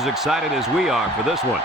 as excited as we are for this one.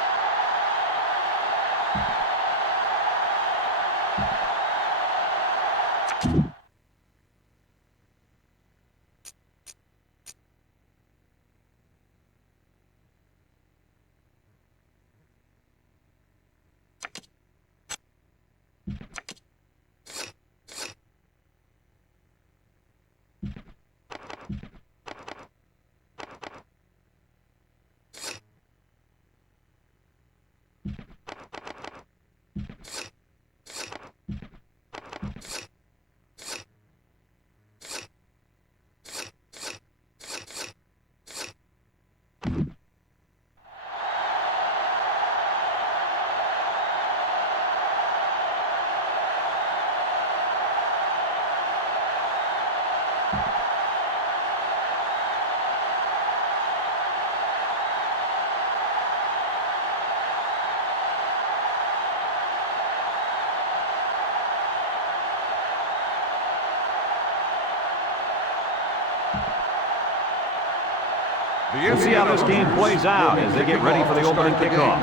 We'll see how this game plays out as they get ready for the opening kickoff.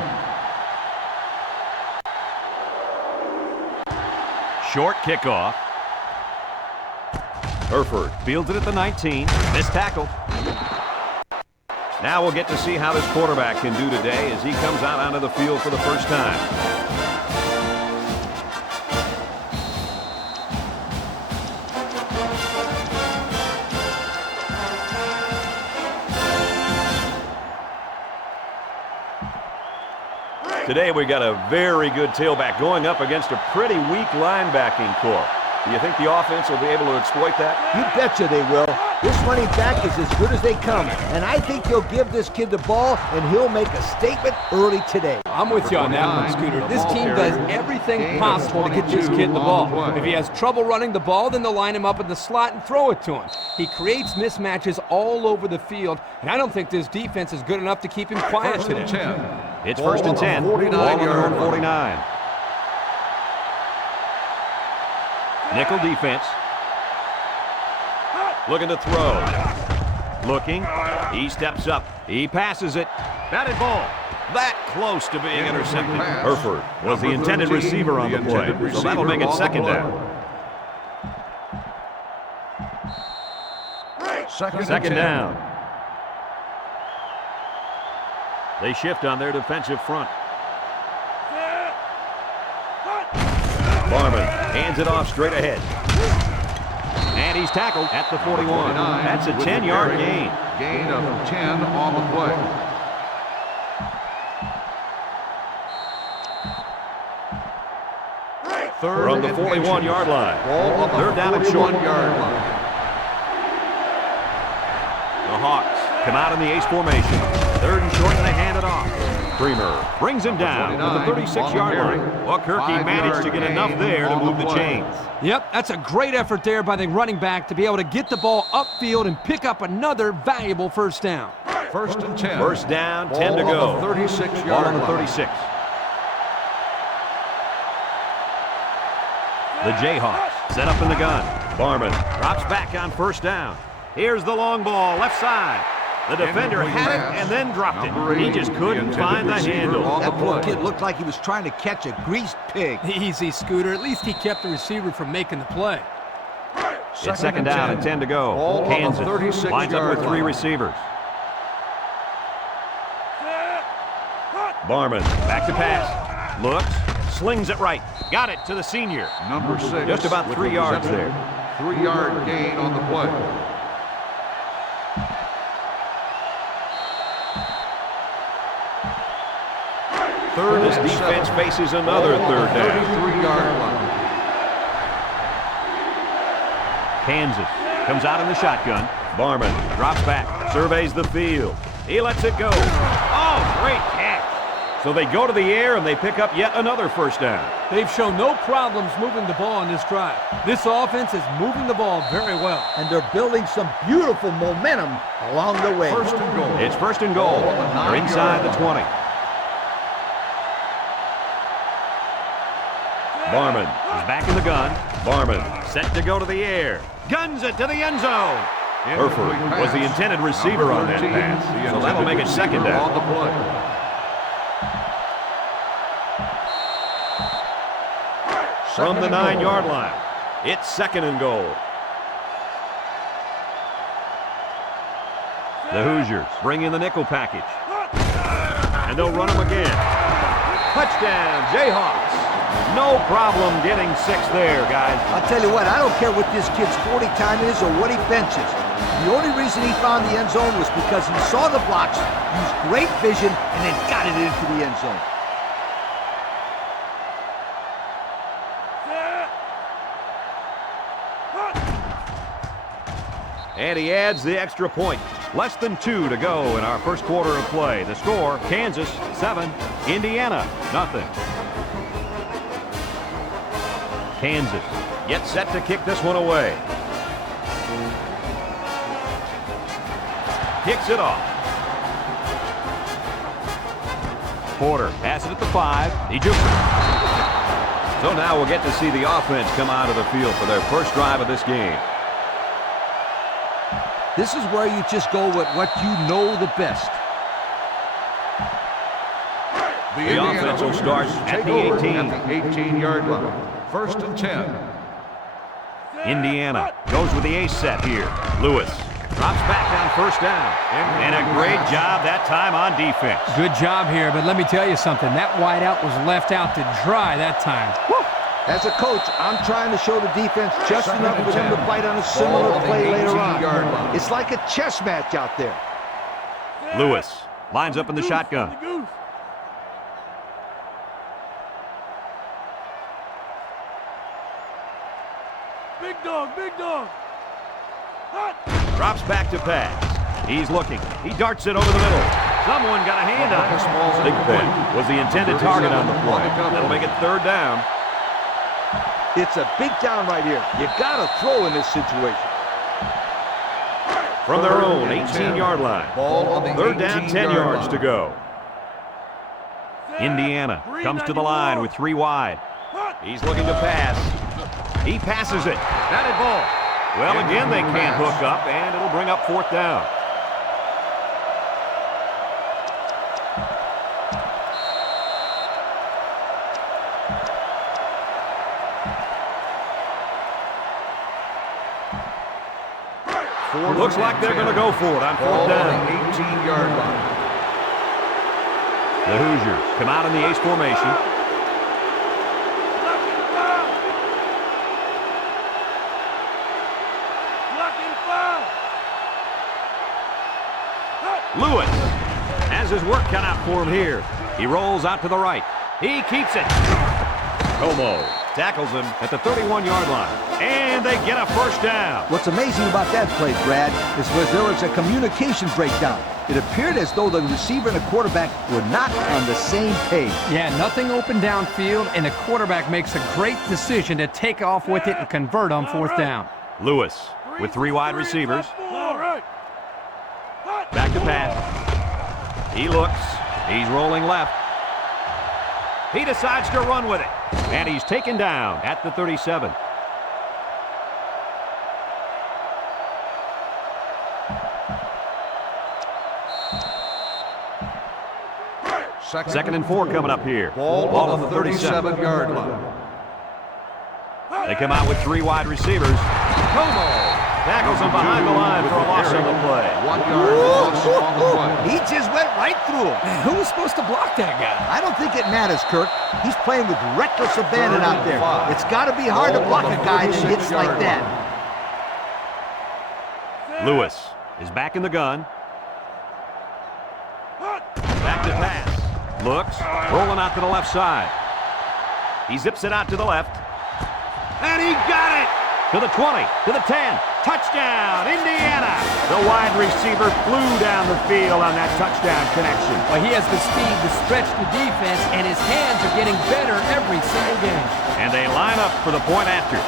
Short kickoff. Hereford fields it at the 19. Missed tackle. Now we'll get to see how this quarterback can do today as he comes out onto the field for the first time. Today we got a very good tailback going up against a pretty weak linebacking core. Do you think the offense will be able to exploit that? You betcha they will. This running back is as good as they come, and I think they'll give this kid the ball, and he'll make a statement early today. I'm with you on that one, Scooter. This team does everything possible to get this kid the ball. If he has trouble running the ball, then they'll line him up in the slot and throw it to him. He creates mismatches all over the field, and I don't think this defense is good enough to keep him quiet today. It's first and 10. Ball on their own 49. Nickel defense. Looking to throw. Looking. He steps up. He passes it. Batted ball. That close to being intercepted. Hereford was the intended receiver on the play, so that'll make it second down. Second down. They shift on their defensive front. Barman hands it off straight ahead. And he's tackled at the 41. That's a 10-yard gain. Gain of 10 on the play. Third from the 41-yard line. Third down and short. The Hawks come out in the ace formation. Third and short, and they hand it off. Creamer brings him down to the 36-yard line. Well, Kirky managed to get enough there to move the chains. Yep, that's a great effort there by the running back to be able to get the ball upfield and pick up another valuable first down. First and 10. First down, 10 to go. Ball on the 36-yard Ball on the line. 36. The Jayhawks set up in the gun. Barman drops back on first down. Here's the long ball, left side. The defender had it and then dropped it. He just couldn't find the handle. That poor kid looked like he was trying to catch a greased pig. Easy, Scooter. At least he kept the receiver from making the play. It's second down and 10 to go. Kansas lines up with three receivers. Barman back to pass. Looks, slings it right. Got it to the senior. Number 6. Just about 3 yards there. 3-yard gain on the play. Third, this defense faces another third down. 33-yard line. Kansas comes out in the shotgun. Barman drops back, surveys the field. He lets it go. Oh, great catch. So they go to the air and they pick up yet another first down. They've shown no problems moving the ball on this drive. This offense is moving the ball very well. And they're building some beautiful momentum along the way. First and goal. It's first and goal. They're inside the 20. Barman is back in the gun. Barman set to go to the air. Guns it to the end zone. Hereford was the intended receiver on that pass, so that'll make it second down. On the play. From the 9-yard line, it's second and goal. The Hoosiers bring in the nickel package. And they'll run them again. Touchdown, Jayhawks. No problem getting 6 there, guys. I'll tell you what, I don't care what this kid's 40 time is or what he benches. The only reason he found the end zone was because he saw the blocks, used great vision, and then got it into the end zone. And he adds the extra point. Less than 2 to go in our first quarter of play. The score, Kansas 7, Indiana nothing. Kansas gets set to kick this one away. Kicks it off. Porter has it at the 5. He jukes it. So now we'll get to see the offense come out of the field for their first drive of this game. This is where you just go with what you know the best. The offense will start at the 18. At the 18-yard line. First and 10. Indiana goes with the ace set here. Lewis drops back on first down. And a great job that time on defense. Good job here, but let me tell you something. That wideout was left out to dry that time. Woo! As a coach, I'm trying to show the defense just enough for them to bite on a similar play later on. It's like a chess match out there. Lewis lines up in the shotgun. Big dog, big dog. Hot. Drops back to pass. He's looking. He darts it over the middle. Someone got a hand on it. Big Ben was the intended target on the play. That'll make it third down. It's a big down right here. You got to throw in this situation. From their own 18-yard line. Third down, 10 yards to go. Indiana comes to the line with 3 wide. He's looking to pass. He passes it. Batted ball. Well, again, they can't hook up, and it'll bring up fourth down. Looks like they're going to go for it on fourth down. 18-yard line. The Hoosiers come out in the ace formation. Lewis has his work cut out for him here. He rolls out to the right. He keeps it. Como tackles him at the 31-yard line. And they get a first down. What's amazing about that play, Brad, is there was a communication breakdown. It appeared as though the receiver and the quarterback were not on the same page. Yeah, nothing open downfield, and the quarterback makes a great decision to take off with it and convert on fourth down. Lewis with 3 wide receivers. Back to pass. He looks. He's rolling left. He decides to run with it. And he's taken down at the 37. Second and 4 coming up here. Ball on the 37-yard line. They come out with 3 wide receivers. Como tackles him behind the line for a loss on the play. 1-yard loss on the play. He just went right through him. Man, who was supposed to block that guy? I don't think it matters, Kirk. He's playing with reckless abandon out there. It's got to be hard to block a guy that hits like that. Lewis is back in the gun. Back to pass. Looks, rolling out to the left side. He zips it out to the left. And he got it! To the 20, to the 10. Touchdown, Indiana! The wide receiver flew down the field on that touchdown connection. Well, he has the speed to stretch the defense, and his hands are getting better every single game. And they line up for the point after.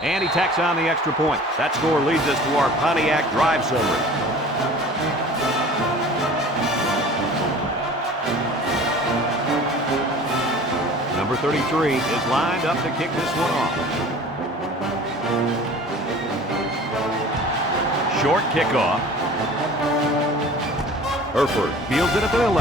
And he tacks on the extra point. That score leads us to our Pontiac drive summary. 33 is lined up to kick this one off. Short kickoff. Hereford fields it at the 11.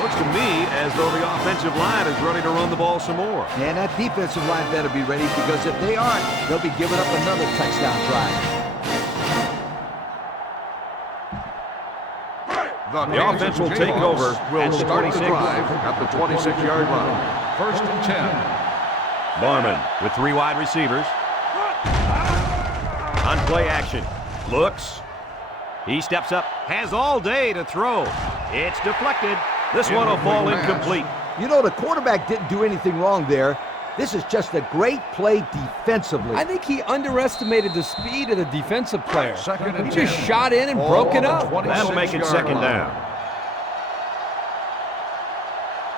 Looks to me as though the offensive line is ready to run the ball some more. And that defensive line better be ready, because if they aren't, they'll be giving up another touchdown drive. The offense will take over Will at the start 26. the drive at the 26-yard line. First and 10. Barman with 3 wide receivers. On play action. Looks. He steps up. Has all day to throw. It's deflected. This one will fall incomplete. You know, the quarterback didn't do anything wrong there. This is just a great play defensively. I think he underestimated the speed of the defensive player. Second and He 10. just shot in and broke it up. That'll make it second down.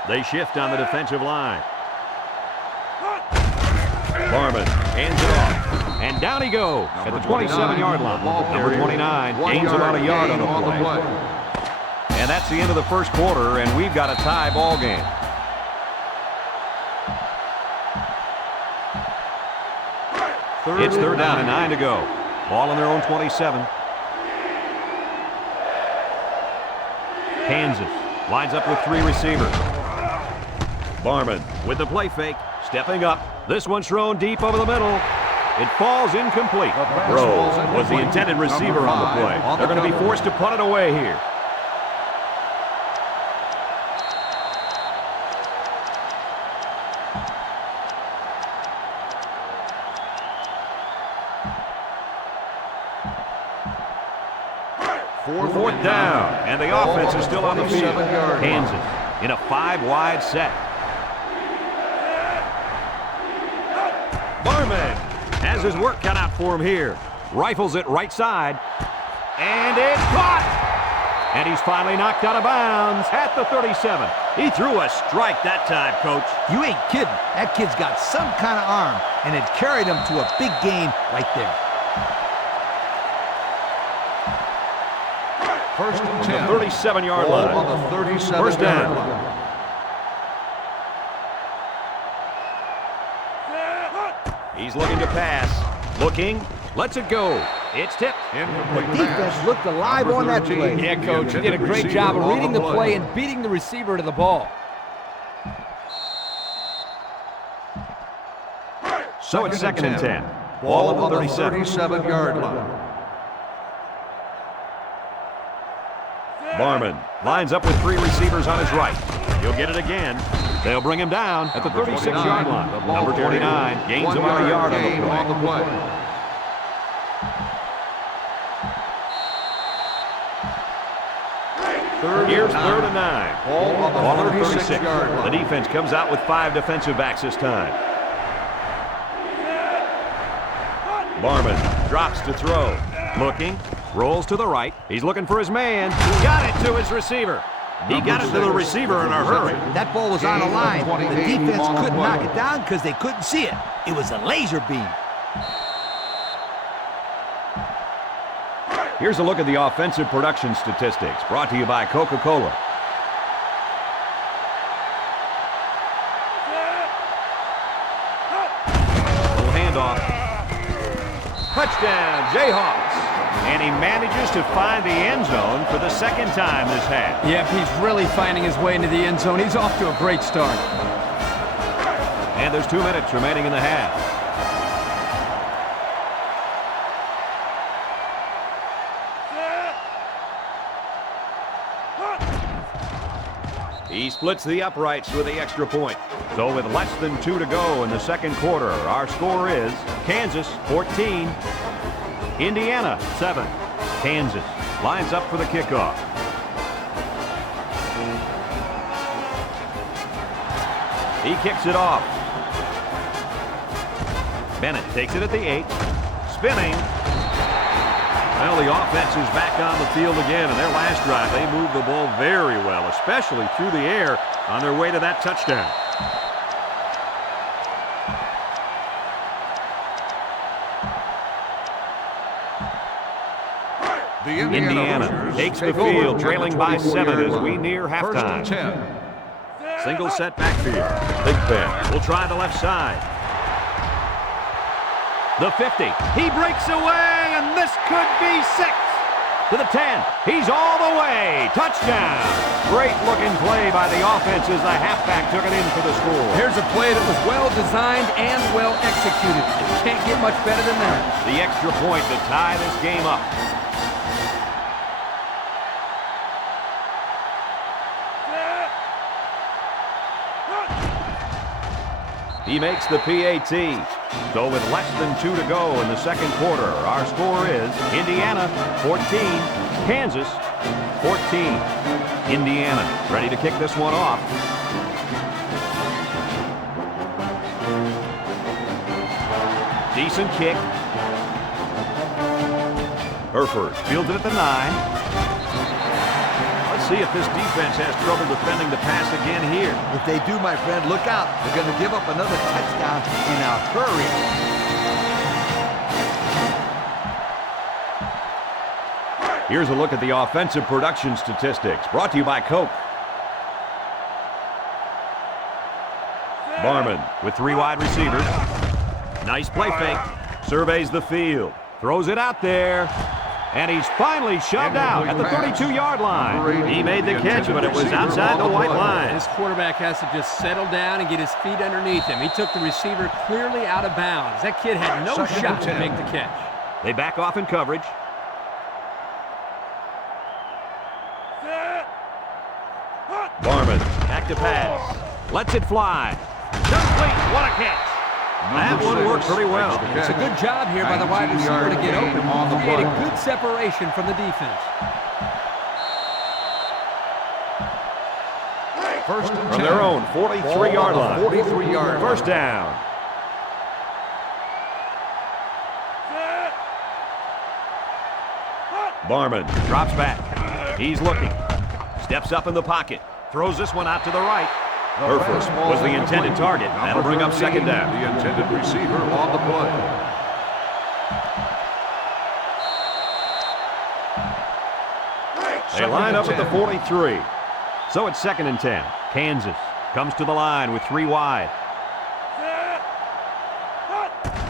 They shift on the defensive line. Barman hands it off. And down he goes at the 27-yard line. Number 29 gains about a yard on the play. And that's the end of the first quarter, and we've got a tie ball game. It's third down and 9 to go. Ball on their own 27. Kansas lines up with 3 receivers. Barman with the play fake, stepping up. This one's thrown deep over the middle. It falls incomplete. Rose was the intended receiver on the play. They're going to be forced to punt it away here. Fourth down, and the offense is still on the field. Kansas in a 5-wide set. Barman has his work cut out for him here. Rifles it right side, and it's caught! And he's finally knocked out of bounds at the 37. He threw a strike that time, Coach. You ain't kidding. That kid's got some kind of arm, and it carried him to a big gain right there. First and 10. 37-yard line. On the 37-yard First down. line. He's looking to pass. Looking. Lets it go. It's tipped. The defense looked alive on that play. Yeah, Coach, he did a great job of reading the play and beating the receiver to the ball. So it's second and 10. Ball on the 37. 37-yard line. Barman lines up with 3 receivers on his right. He'll get it again. They'll bring him down at the 36-yard line. Number 29 gains about a yard on the play. Here's third and 9. Ball Ball on on the the 36. 36-yard The line. defense comes out with 5 defensive backs this time. Barman drops to throw. Looking. Rolls to the right. He's looking for his man. Got it to his receiver. He got it to the receiver in a hurry. That ball was on a line. The 28 defense on the couldn't play. knock it down because they couldn't see it. It was a laser beam. Here's a look at the offensive production statistics, brought to you by Coca-Cola. Little handoff. Touchdown, Jayhawks. And he manages to find the end zone for the second time this half. Yep, he's really finding his way into the end zone. He's off to a great start. And there's 2 minutes remaining in the half. He splits the uprights with the extra point. So with less than 2 to go in the second quarter, our score is Kansas 14, Indiana 7. Kansas lines up for the kickoff. He kicks it off. Bennett takes it at the 8. Spinning. Well, the offense is back on the field again. In their last drive, they moved the ball very well, especially through the air on their way to that touchdown. The Indiana takes the field, trailing by 7 as we near halftime. Single set backfield. Big Ben will try the left side. The 50. He breaks away, and this could be 6. To the 10. He's all the way. Touchdown. Great looking play by the offense as the halfback took it in for the score. Here's a play that was well designed and well executed. It can't get much better than that. The extra point to tie this game up. He makes the PAT. So with less than 2 to go in the second quarter, our score is Indiana 14, Kansas 14. Indiana ready to kick this one off. Decent kick. Herford fields it at the 9. Let's see if this defense has trouble defending the pass again here. If they do, my friend, look out. They're going to give up another touchdown in a hurry. Here's a look at the offensive production statistics, brought to you by Coke. Barman with 3 wide receivers. Nice play fake. Surveys the field. Throws it out there. And he's finally shoved out at the 32-yard line. He made the catch, but it was outside the white line. This quarterback has to just settle down and get his feet underneath him. He took the receiver clearly out of bounds. That kid had no shot to make the catch. They back off in coverage. Barman, back to pass. Lets it fly. Complete. What a catch. That one worked pretty well. It's a good job here by the wide receiver to get open, creating good separation from the defense. First and 10. From their own 43-yard line. 43-yard line. First down. Barman drops back. He's looking. Steps up in the pocket. Throws this one out to the right. Herford was the intended target. That'll bring up second down. The intended receiver on the play. They line up at the 43. So it's 2nd and 10. Kansas comes to the line with 3 wide.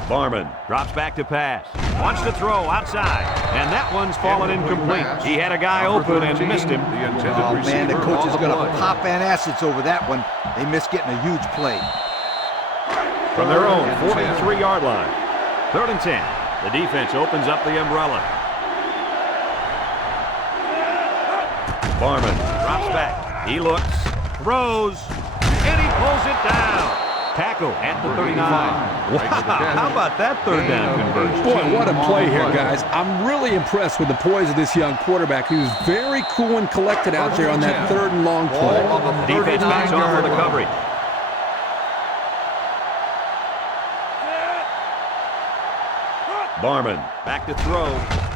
Barman drops back to pass. Wants to throw outside. And that one's fallen incomplete. He had a guy open and missed him. Oh, man, the coach is going to pop acids over that one. They missed getting a huge play. From their own 43-yard line. 3rd and 10. The defense opens up the umbrella. Barman drops back. He looks, throws, and he pulls it down. Tackle at the 39. Wow, how about that 3rd down conversion? Boy, what a play here, guys. I'm really impressed with the poise of this young quarterback. He was very cool and collected out there on that 3rd and long play. The defense backs off for the coverage. Barman back to throw.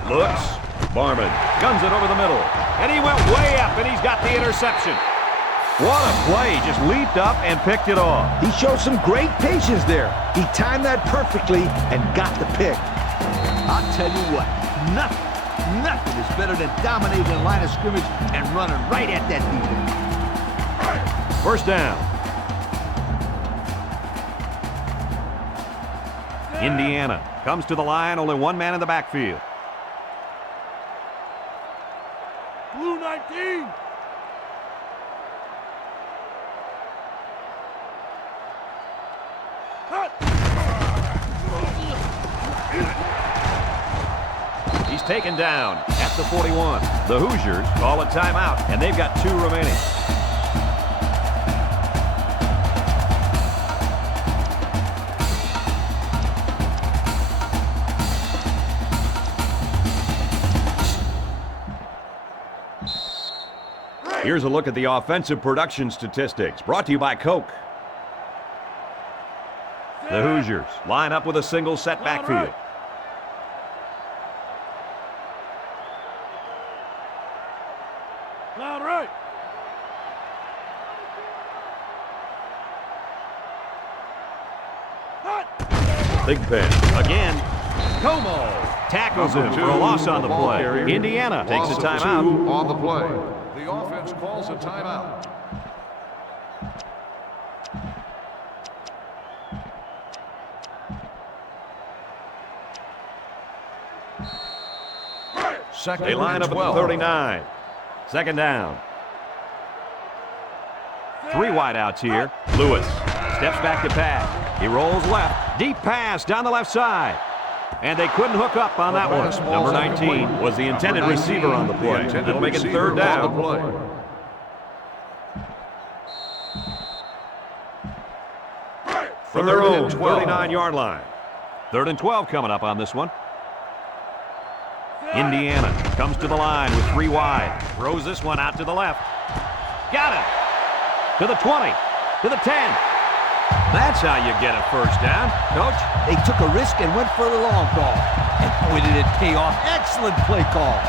Looks. Barman guns it over the middle. And he went way up, and he's got the interception. What a play. Just leaped up and picked it off. He showed some great patience there. He timed that perfectly and got the pick. I'll tell you what, nothing is better than dominating the line of scrimmage and running right at that defense. First down. Indiana comes to the line, only 1 man in the backfield. Blue 19. He's taken down at the 41. The Hoosiers call a timeout, and they've got 2 remaining. Here's a look at the offensive production statistics, brought to you by Coke. The Hoosiers line up with a single set backfield. Loud right. Big Ben again. Como tackles him for a loss on the play. Indiana takes a timeout. On the play. The offense calls a timeout. Second They line and up at the 12. 39. Second down. 3 wideouts here. Lewis steps back to pass. He rolls left. Deep pass down the left side. And they couldn't hook up on that one. Number 19 was the intended receiver on the play. That'll make it third down. From their own 39-yard line. 3rd and 12 coming up on this one. Indiana comes to the line with 3 wide. Throws this one out to the left. Got it. To the 20. To the 10. That's how you get a first down. Coach, they took a risk and went for the long ball. And boy, did it pay off. Excellent play call.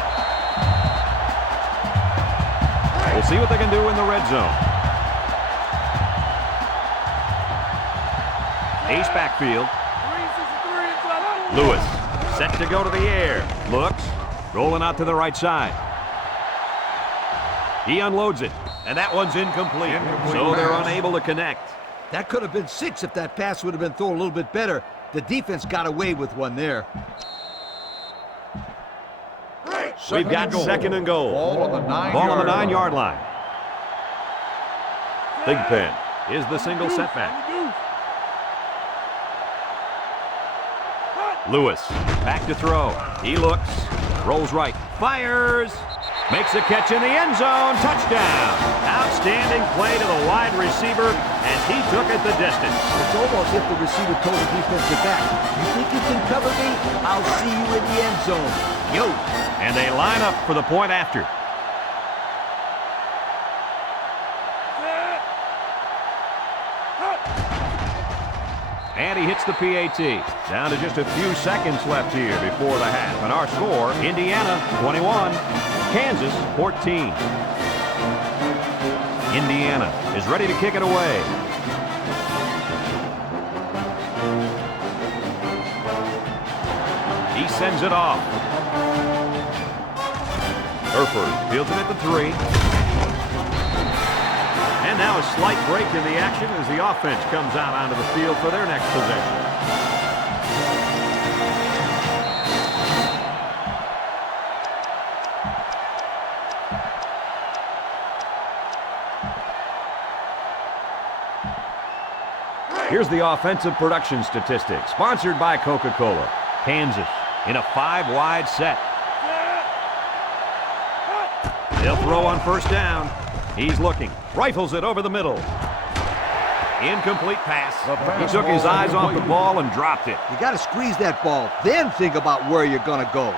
We'll see what they can do in the red zone. Ace backfield. Lewis set to go to the air. Looks. Rolling out to the right side. He unloads it. And that one's incomplete. So they're unable to connect. That could have been 6 if that pass would have been thrown a little bit better. The defense got away with one there. We've got second and goal. Ball on the 9-yard line. Big Pen is the single setback. Lewis back to throw. He looks. Rolls right. Fires. Makes a catch in the end zone. Touchdown. Outstanding play to the wide receiver, and he took it the distance. It's almost if the receiver told the defensive back, you think you can cover me? I'll see you in the end zone. Yo. And they line up for the point after. And he hits the PAT. Down to just a few seconds left here before the half. And our score, Indiana 21, Kansas 14. Indiana is ready to kick it away. He sends it off. Herford fields it at the 3. And now a slight break in the action as the offense comes out onto the field for their next possession. Here's the offensive production statistics, sponsored by Coca-Cola. Kansas in a 5-wide set. They'll throw on first down. He's looking. Rifles it over the middle. Incomplete pass. He took his eyes off the ball and dropped it. You got to squeeze that ball, then think about where you're going to go.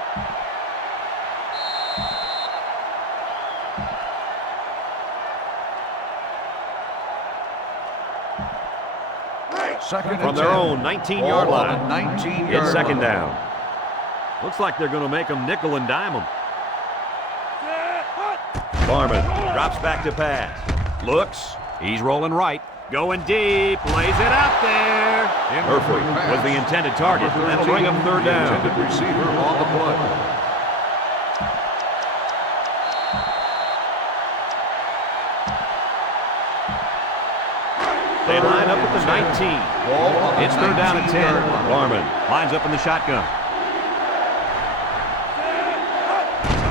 From their own 19-yard line. 19-yard It's second down. Looks like they're going to make them nickel and dime them. Barman drops back to pass. Looks. He's rolling right. Going deep. Lays it out there. Herford was the intended target. That'll bring him third down. Intended receiver on the play. They line up at the 19. It's third down at 10. Barman lines up in the shotgun.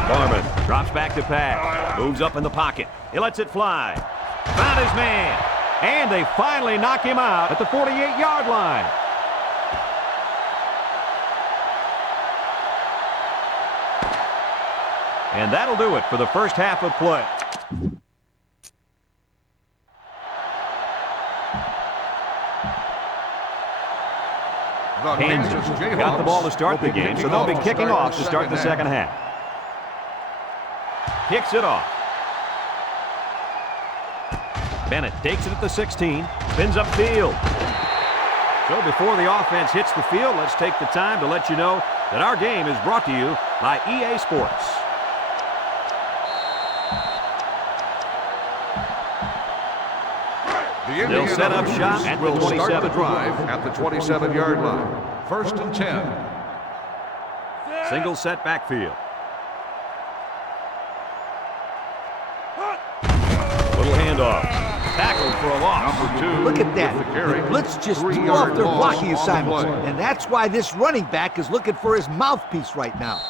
Barman drops back to pass. Moves up in the pocket. He lets it fly. Found his man. And they finally knock him out at the 48-yard line. And that'll do it for the first half of play. Kansas got the ball to start the game, so they'll be kicking off to start the second half. Kicks it off. Bennett takes it at the 16, spins upfield. So before the offense hits the field, let's take the time to let you know that our game is brought to you by EA Sports. They'll set up shop at the 27. Start the drive at the 27-yard line. First and 10. Single set backfield. Little handoff. Tackled for a loss. Number 2. Look at that. with the carry. The blitz just 3 threw off yard their loss blocking on the assignments. play. And that's why this running back is looking for his mouthpiece right now.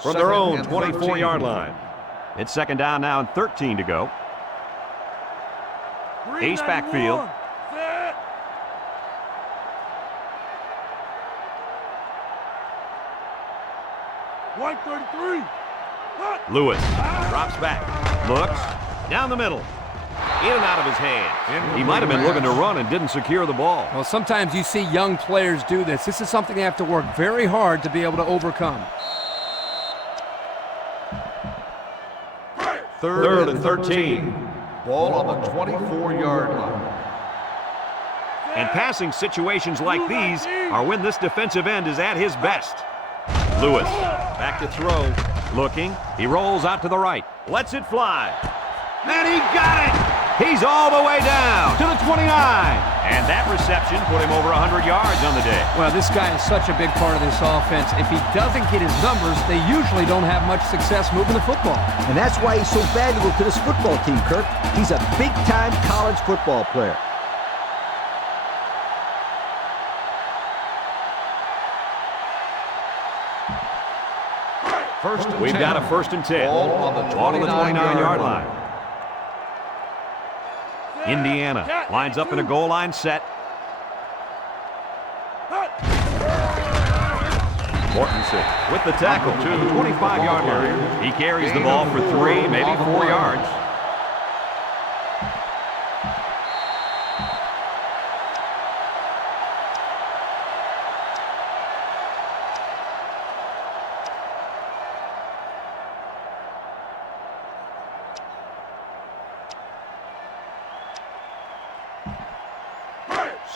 From their own 24-yard line. It's second down now and 13 to go. Ace backfield. Set. White 33. Hut. Lewis drops back, looks, down the middle, in and out of his hand. He might have been looking to run and didn't secure the ball. Well, sometimes you see young players do this. This is something they have to work very hard to be able to overcome. Third and 13. Ball on the 24-yard line. And passing situations like these are when this defensive end is at his best. Lewis back to throw. Looking. He rolls out to the right. Lets it fly. And he got it! He's all the way down to the 29. And that reception put him over 100 yards on the day. Well, this guy is such a big part of this offense. If he doesn't get his numbers, they usually don't have much success moving the football. And that's why he's so valuable to this football team, Kirk. He's a big-time college football player. We've got a first and 10. Ball on the 29-yard line. Indiana lines up in a goal line set. Mortensen with the tackle to the 25-yard line. He carries the ball for 3, maybe 4 yards.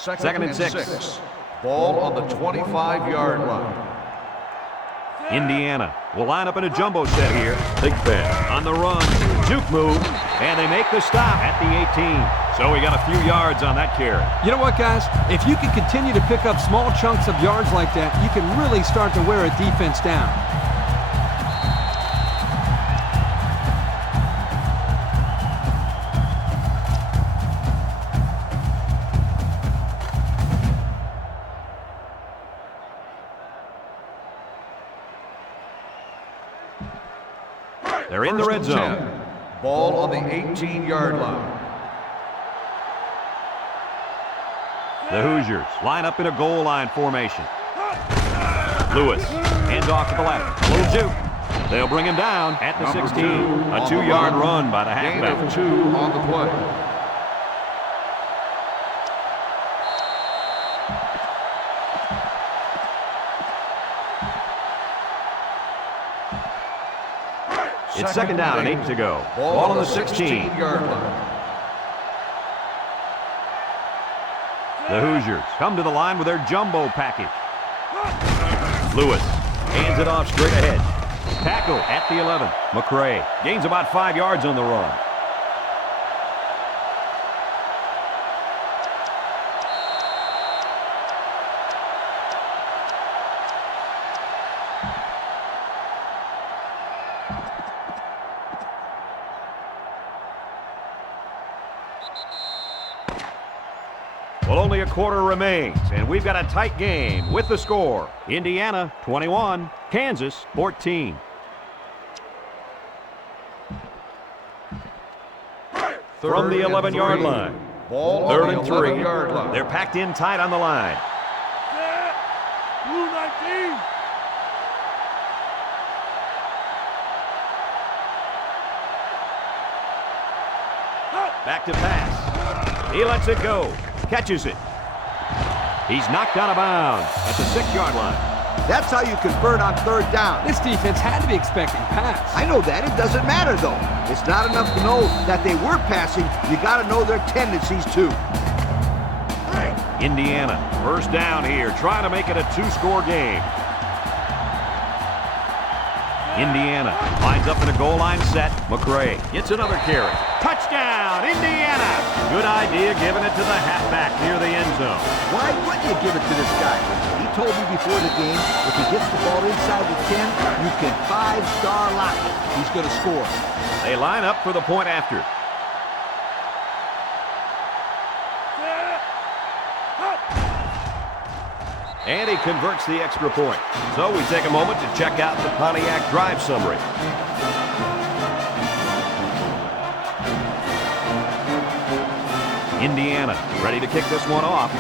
Second and 6. Ball on the 25-yard line. Indiana will line up in a jumbo set here. Big Ben on the run. Juke move. And they make the stop at the 18. So we got a few yards on that carry. You know what, guys? If you can continue to pick up small chunks of yards like that, you can really start to wear a defense down. They're in the red zone. Ball on the 18-yard line. The Hoosiers line up in a goal line formation. Lewis hands off to the left. A little juke. They'll bring him down at the 16. A 2-yard run by the Gain halfback. of 2 on the play. It's second down and 8 to go. Ball on the 16. 16-yard line. The Hoosiers come to the line with their jumbo package. Lewis hands it off straight ahead. Tackle at the 11. McCray gains about 5 yards on the run. Well, only a quarter remains, and we've got a tight game with the score. Indiana 21, Kansas 14. From the 11-yard line. Ball Third on and the 3. 11-yard line. They're packed in tight on the line. Set. Blue 19. Back to pass. He lets it go. Catches it. He's knocked out of bounds at the 6-yard line. That's how you convert on third down. This defense had to be expecting pass. I know that. It doesn't matter, though. It's not enough to know that they were passing. You got to know their tendencies, too. Indiana, first down here, trying to make it a 2-score game. Indiana lines up in a goal line set. McCray gets another carry. Touchdown, Indiana! Good idea giving it to the halfback near the end zone. Why wouldn't you give it to this guy? He told me before the game, if he gets the ball inside the 10, you can 5-star lock it. He's going to score. They line up for the point after. And he converts the extra point. So we take a moment to check out the Pontiac drive summary. Indiana ready to kick this one off.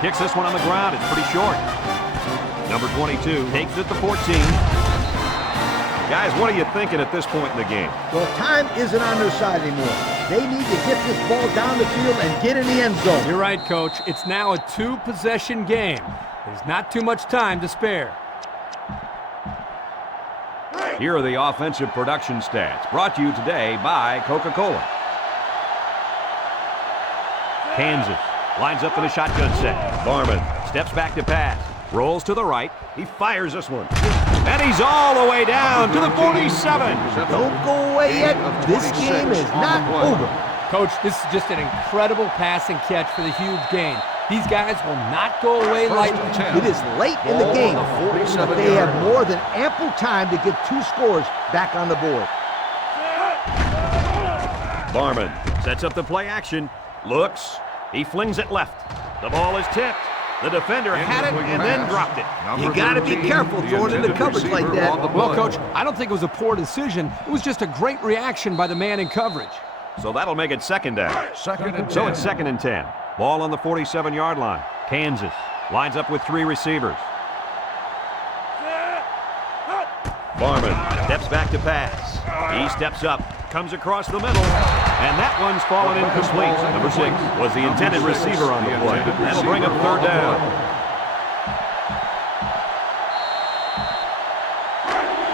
Kicks this one on the ground. It's pretty short. Number 22 takes it to 14. Guys, what are you thinking at this point in the game? Well, time isn't on their side anymore. They need to get this ball down the field and get in the end zone. You're right, Coach. It's now a two-possession game. There's not too much time to spare. Here are the offensive production stats, brought to you today by Coca-Cola. Kansas lines up in a shotgun set. Barman steps back to pass. Rolls to the right. He fires this one. And he's all the way down to the 47. Don't go away yet. This game is not over. Coach, this is just an incredible passing catch for the huge gain. These guys will not go away lightly. It is late in the game, but they have more than ample time to get two scores back on the board. Barman sets up the play action. Looks. He flings it left. The ball is tipped. The defender had it and then dropped it. You got to be careful throwing into coverage like that. Well, Coach, I don't think it was a poor decision. It was just a great reaction by the man in coverage. So that'll make it second down. Second and 10. So it's second and 10. Ball on the 47-yard line. Kansas lines up with three receivers. Barman steps back to pass. He steps up, comes across the middle, and that one's fallen incomplete. Number 6 was the intended receiver on the play. That'll bring up third down.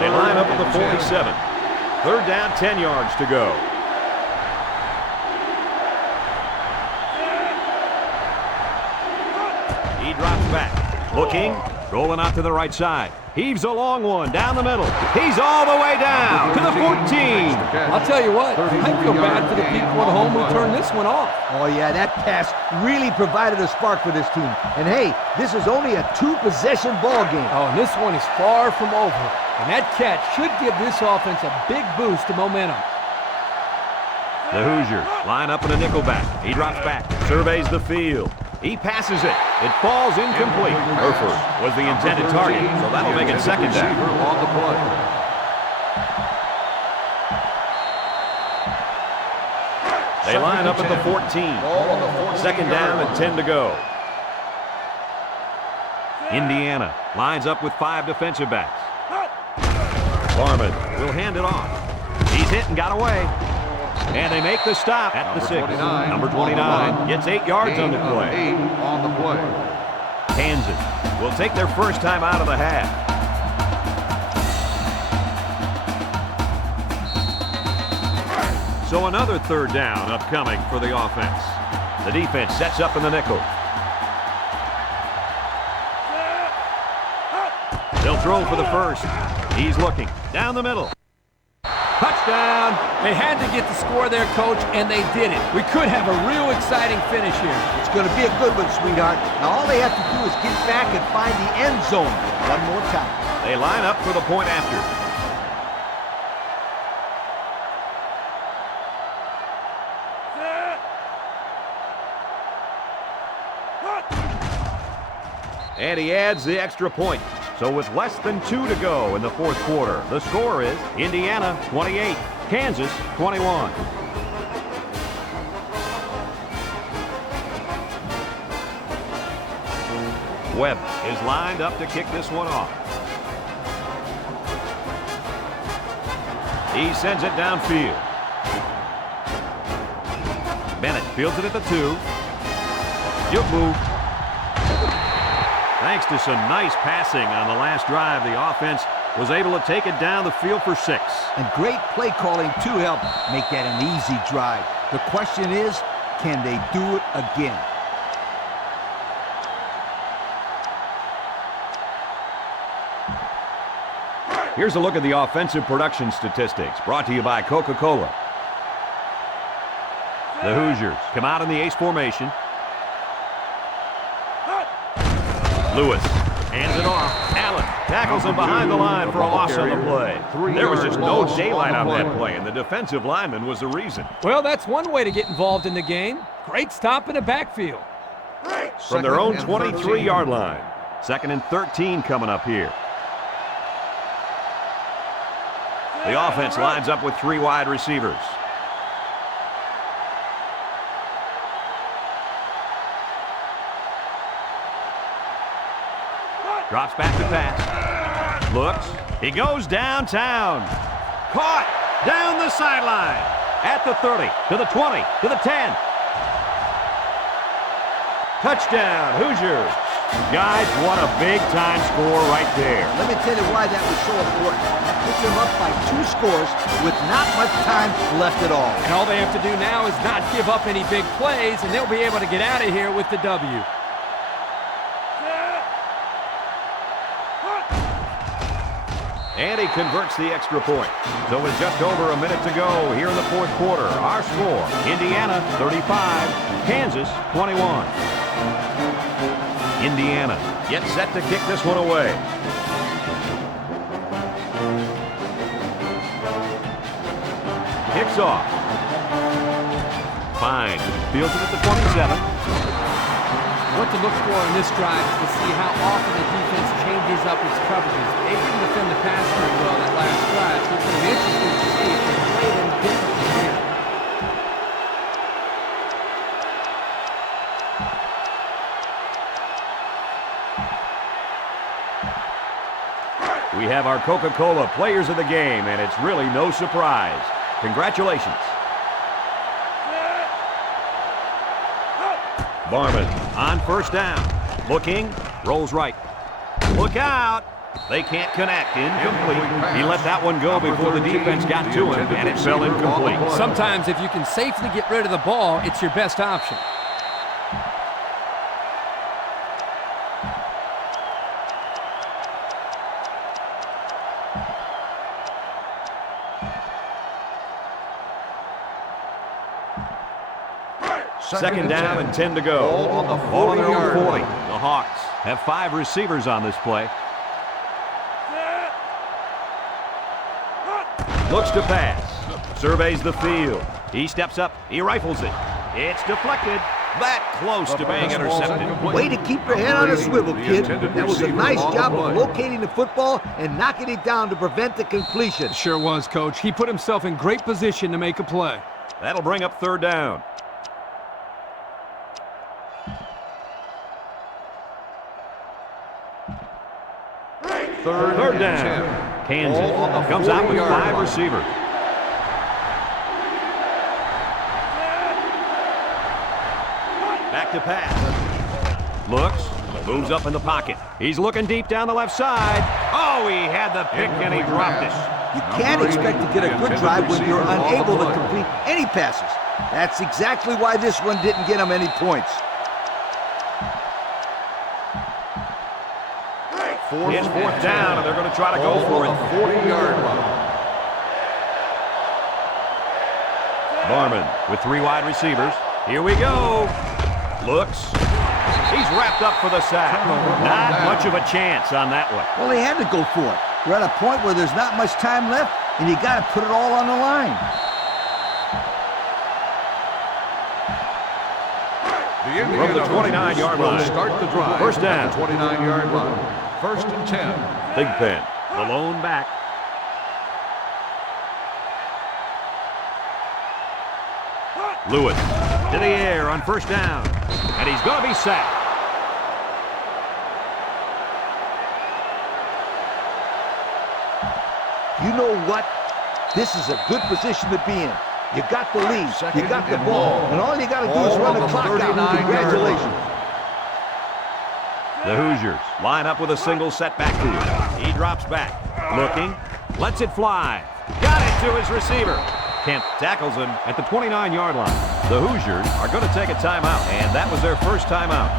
They line up at the 47. Third down, 10 yards to go. He drops back, looking, rolling out to the right side. Heaves a long one down the middle. He's all the way down to the 14. I'll tell you what, I feel bad for the people at home who turned this one off. Oh, yeah, that pass really provided a spark for this team. And, hey, this is only a two-possession ball game. Oh, and this one is far from over. And that catch should give this offense a big boost to momentum. The Hoosiers line up in a nickelback. He drops back, surveys the field. He passes it. It falls incomplete. Herford was the intended target, so that'll make it second down. On the play. They line up at the 14. Second down and 10 to go. Indiana lines up with 5 defensive backs. Barman will hand it off. He's hit and got away. And they make the stop at the 6. Number 29 gets 8 yards on the play. 8 on the play. Kansas will take their first time out of the half. So another third down upcoming for the offense. The defense sets up in the nickel. They'll throw for the first. He's looking down the middle. Touchdown! They had to get the score there, Coach, and they did it. We could have a real exciting finish here. It's going to be a good one, sweetheart. Now all they have to do is get back and find the end zone one more time. They line up for the point after. And he adds the extra point. So with less than 2 to go in the fourth quarter, the score is Indiana 28, Kansas 21. Webb is lined up to kick this one off. He sends it downfield. Bennett fields it at the 2. Juke move. Thanks to some nice passing on the last drive, the offense was able to take it down the field for 6. And great play calling to help make that an easy drive. The question is, can they do it again? Here's a look at the offensive production statistics, brought to you by Coca-Cola. The Hoosiers come out in the ace formation. Lewis hands it off. Allen tackles him behind the line for a loss on the play. There was just no daylight on that play, and the defensive lineman was the reason. Well, that's one way to get involved in the game. Great stop in the backfield. From their own 23-yard line. 2nd and 13 coming up here. The offense lines up with 3 wide receivers. Drops back to pass. Looks. He goes downtown. Caught down the sideline. At the 30, to the 20, to the 10. Touchdown, Hoosiers. Guys, what a big-time score right there. Let me tell you why that was so important. That puts them up by 2 scores with not much time left at all. And all they have to do now is not give up any big plays, and they'll be able to get out of here with the W. And he converts the extra point. So with just over a minute to go here in the 4th quarter, our score, Indiana 35, Kansas 21. Indiana gets set to kick this one away. Kicks off. Fine. Fields it at the 27. What to look for in this drive is to see how often the defense changes up its coverages. They didn't defend the pass very well that last drive, so it's going to be interesting to see if they play them differently here. We have our Coca-Cola Players of the Game, and it's really no surprise. Congratulations. Barman on 1st down. Looking, rolls right. Look out. They can't connect. Incomplete. He let that one go before the defense got to him, and it fell incomplete. Sometimes if you can safely get rid of the ball, it's your best option. Second down and 10 to go. Ball on their own 40. The Hawks have 5 receivers on this play. Looks to pass. Surveys the field. He steps up. He rifles it. It's deflected. That close to being intercepted. Way to keep your head on a swivel, kid. That was a nice job of locating the football and knocking it down to prevent the completion. Sure was, Coach. He put himself in great position to make a play. That'll bring up 3rd down. Third down. Kansas comes out with 5 receivers. Back to pass. Looks, moves up in the pocket. He's looking deep down the left side. Oh, he had the pick and he dropped it. You can't expect to get a good drive when you're unable to complete any passes. That's exactly why this one didn't get him any points. It's 4th down, and they're going to try to go for it. 40-yard line. Barman with 3 wide receivers. Here we go. Looks. He's wrapped up for the sack. Not much of a chance on that one. Well, they had to go for it. We're at a point where there's not much time left, and you got to put it all on the line. From the 29-yard line. Start the drive. 1st down. 29-yard line. 1st and 10. Big Pen, the lone back. Lewis to the air on 1st down. And he's going to be sacked. You know what? This is a good position to be in. You got the lead, you got the ball, and all you got to do is run the clock out. Congratulations. The Hoosiers line up with a single set backfield. He drops back, looking, lets it fly. Got it to his receiver. Kemp tackles him at the 29-yard line. The Hoosiers are going to take a timeout, and that was their first timeout.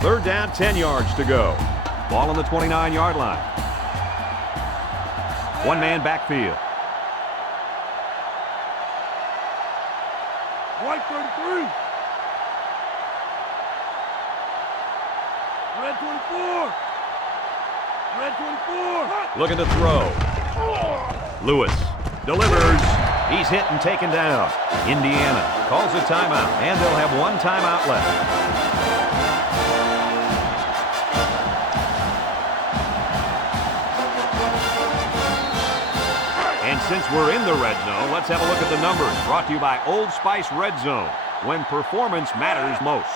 Third down, 10 yards to go. Ball on the 29-yard line. One-man backfield. White 33. Red 24. Red 24. Looking to throw. Lewis delivers. He's hit and taken down. Indiana calls a timeout, and they'll have one timeout left. And since we're in the red zone, let's have a look at the numbers. Brought to you by Old Spice Red Zone, when performance matters most.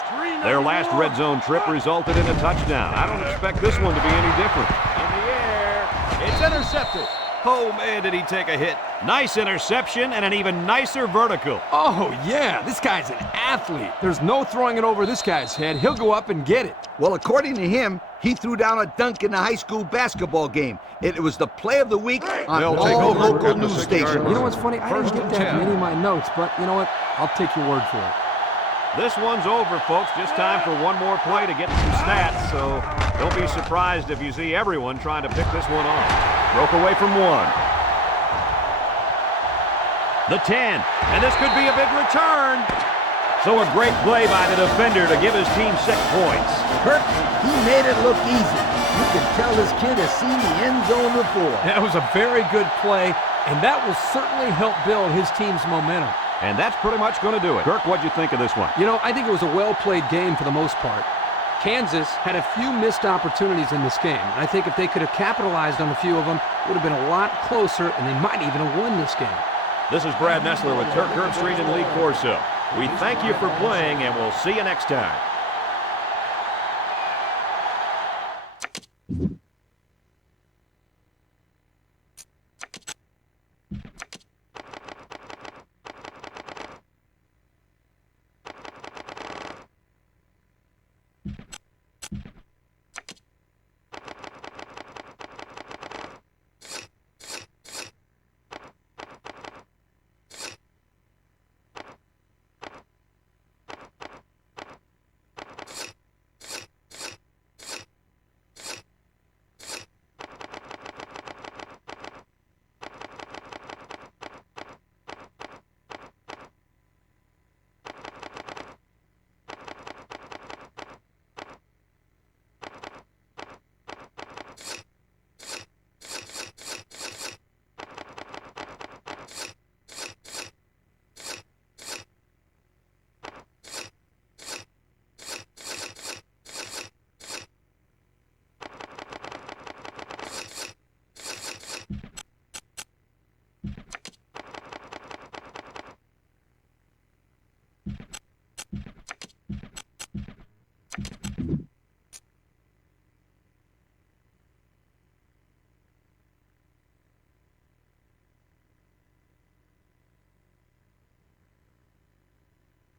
Their last red zone trip resulted in a touchdown. I don't expect this one to be any different. In the air, it's intercepted. Oh, man, did he take a hit. Nice interception and an even nicer vertical. Oh, yeah, this guy's an athlete. There's no throwing it over this guy's head. He'll go up and get it. Well, according to him, he threw down a dunk in the high school basketball game. It was the play of the week on They'll take all over local at the news 6-yard stations. line. You know what's funny? I didn't First get and that 10. in any of my notes, but you know what? I'll take your word for it. This one's over, folks. Just time for one more play to get some stats, so don't be surprised if you see everyone trying to pick this one off. Broke away from one. The 10, and this could be a big return. So a great play by the defender to give his team 6 points. Kirk, he made it look easy. You can tell this kid has seen the end zone before. That was a very good play, and that will certainly help build his team's momentum. And that's pretty much going to do it. Kirk, what'd you think of this one? You know, I think it was a well-played game for the most part. Kansas had a few missed opportunities in this game. And I think if they could have capitalized on a few of them, it would have been a lot closer, and they might even have won this game. This is Brad Nessler with Kirk Herbstreit and Lee Corso. We thank you for playing, and we'll see you next time.